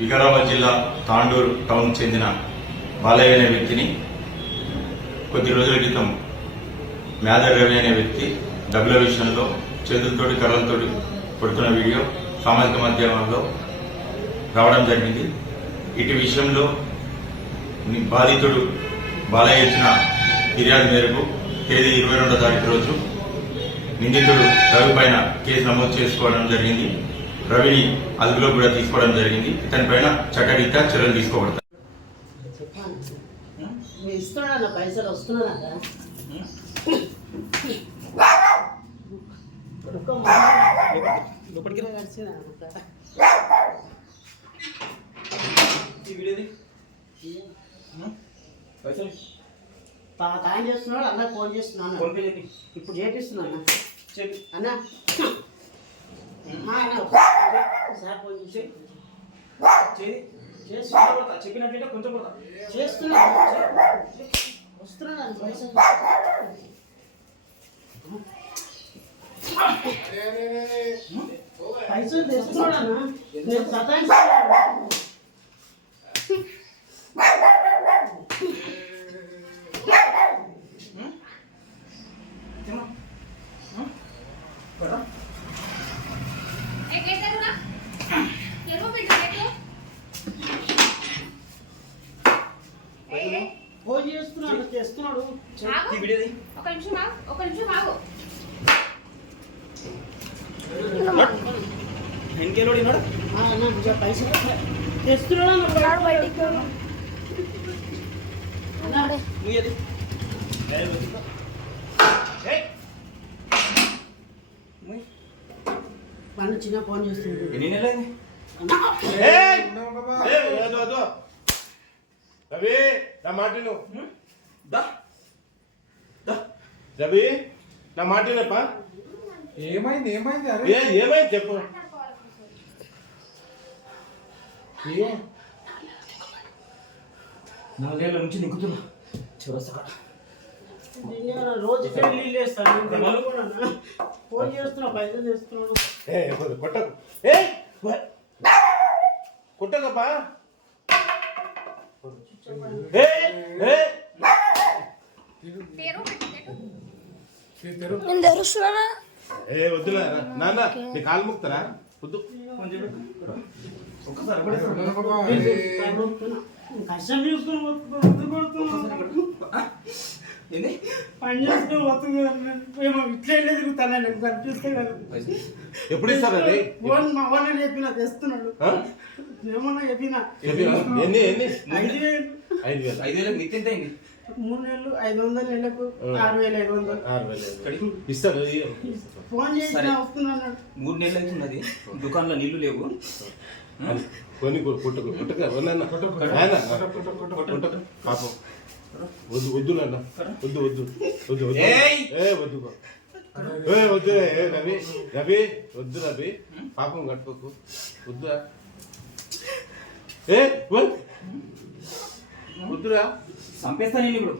వికారాబాద్ జిల్లా తాండూరు టౌన్ చెందిన బాలయ్య అనే వ్యక్తిని కొద్ది రోజుల క్రితం మేదర్ రవి అనే వ్యక్తి డబ్బుల విషయంలో చేతులతోటి కర్రలతోటి కొడుతున్న వీడియో సామాజిక మాధ్యమాల్లో రావడం జరిగింది. ఇటు విషయంలో బాధితుడు బాలయ్య ఇచ్చిన ఫిర్యాదు మేరకు తేదీ 22వ తారీఖు రోజు నిందితుడు రవి పైన కేసు నమోదు చేసుకోవడం జరిగింది. రవిని అదుపులో కూడా తీసుకోవడం జరిగింది. ఇతని పైన చట్టరీత్యా చర్యలు తీసుకోబడతాయి. పైసలు వస్తున్నా తాయం చేస్తున్నాడు అన్న ఫోన్ చేస్తున్నాను. ఇప్పుడు చేపిస్తున్నా అన్న సార్ ఫోన్ చెప్పినట్లయితే కొంచెం కూడా చేస్తున్నా వస్తున్నాను పైసలు పైసలు తెస్తున్నాడు నేను సతాయిస్తున్నాను. ఫోన్ చేస్తున్నాడు చేస్తున్నాడు ఒక నిమిషం ఆగు. పైసలు తెస్తున్నాడు మన చిన్న ఫోన్ చేస్తున్నాడు. రవి నా మాటను రవి నా మాటనప్ప ఏమైంది ఏమైంది చెప్పు. 4 ఏళ్ళ నుంచి నిక్కుతున్నా చివరసగా రోజు నీళ్ళు వేస్తాను. ఫోన్ చేస్తున్నా పైసలు చేస్తున్నాడు. కొట్టకు కొట్టకప్పా. వద్దులే నాన్న నీ కాలు ముక్తారా వద్దు. కష్టం చూసుకుని పని చేసుకుని ఏమో ఇట్లా తిరుగుతాను కనిపిస్తే ఎప్పుడు ఇస్తారు అది? మా వాళ్ళని చెప్పిన తెస్తున్నాడు. ఏమన్నా చెప్పిన 5,000 మిత్తి 3 నెలలు 500 నెలకు 6,500 ఇస్తారు. ఫోన్ చేసి వస్తున్నాడు. 3 నెలలు అవుతున్నది. దుకాణంలో నీళ్లు లేవు. కొన్ని పుట్టక పాపం వద్దు వద్దు నాన్న వద్దు వద్దు వద్దు వద్దు వద్దు రవి రవి వద్దు రవి పాపం కట్టుకోకు వద్దురా వద్దురా చంపేస్తా నేను ఇప్పుడు.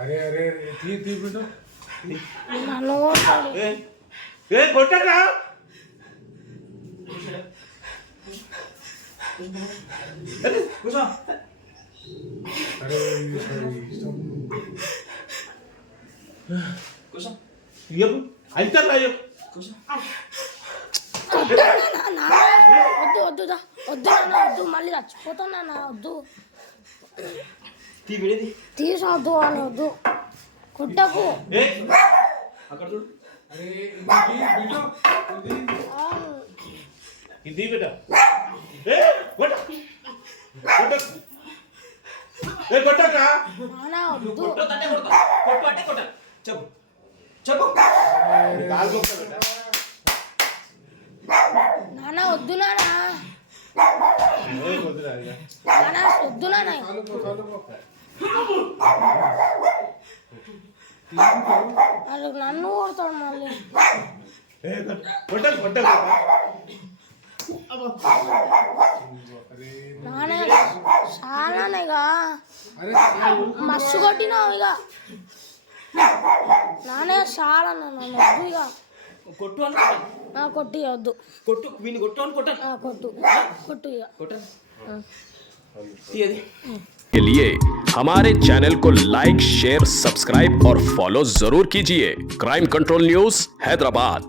అరే అరే తీ బిడ్డ కొట్టరా కూర్చో. అరే కూర్చో. అవుతారు కూర్చో. వద్దు వద్దు మళ్ళీ చచ్చిపోతాను వద్దు తీసొద్దు అని వద్దు కుట్టకు. అక్కడ చూడు. ఇది బిడ్డ కొట్టక చెప్పు చెప్పు. నాన్న వద్దు నాన్న వద్దు నాన్న వాళ్ళు నన్ను కొడతాడు మళ్ళీ. కొట్టకు కొట్టకు నానే చాలానేగా అరే మస్తు కొట్టినావు ఇక నానే చాలా నన్ను వద్దు ఇక కొట్టు అని కొట్టాను కొట్టి వద్దు కొట్టు వీడిని కొట్టు అని కొట్టాను కొట్టు కొట్టు ఇక కొట్టాను తీయది के लिए हमारे चैनल को लाइक, शेयर, सब्सक्राइब और फॉलो जरूर कीजिए। Crime control news Hyderabad.